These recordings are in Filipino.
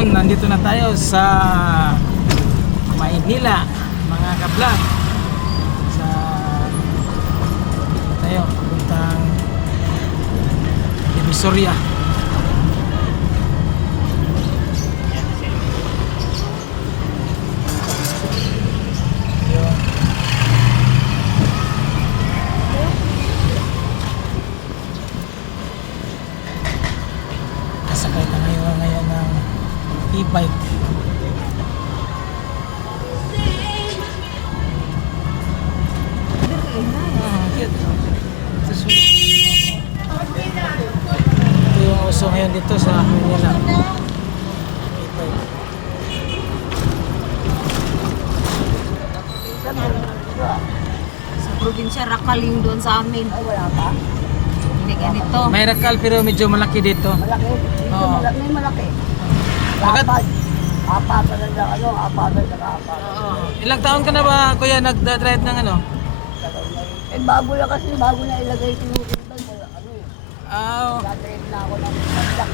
ngayon, nandito na tayo sa Maynila, mga ka-vlog. Sa tayo, puntang Divisoria. Yun. Nasakay na ngayon ng e-bike. Ito yung uso ngayon dito sa Manila. Sa probinsya, Rakaling doon sa amin. Ay, wala pa. Hindi ganito. May rakal pero medyo malaki dito. Malaki. Dito Oo. may malaki. Bakit? Apat na lang apat na apat. Oo. Ilang taon ka na ba, kuya, nagda-drive ng ano? Eh, bago na kasi, bago na ilagay ito yung ibang, ano eh. Ah, Nag-drive na ako ng pagdak.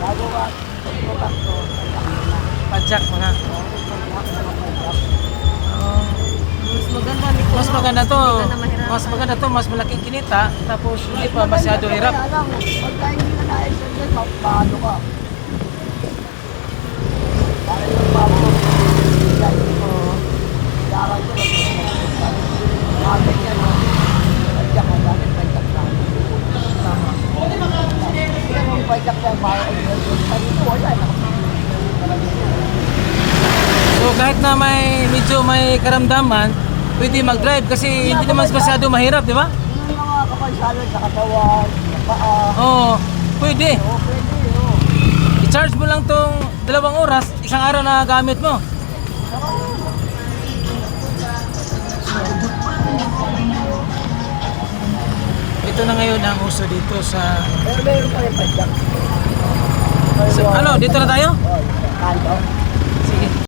Bago ka, pagdak to, pagdak na. padjak mo na. Oh. Mas maganda nito. Mas maganda to. Hindi ka na mahirapan. Mas maganda to, mas malaking kinita. Tapos hindi pa masyado hirap. Kaya lang, pagka hindi na na-exercise, paano ka? Para yung bago, Oo. daran ko lang. Bakit yan, no? Pagdak mo, bakit pagdak na? Tama. Pero yung pagdak na, parang dito, wala na. So kahit na medyo may karamdaman, pwede mag-drive kasi hindi naman masyado mahirap, di ba? Yung mga kapansalan sa katawan, sa paa, Oo, pwede. o pwede, o. I-charge mo lang tong 2 oras, isang araw na gamit mo. Ito na ngayon ang uso dito sa... Pero meron pa rin pagdak. ano, dito na tayo? Kanto.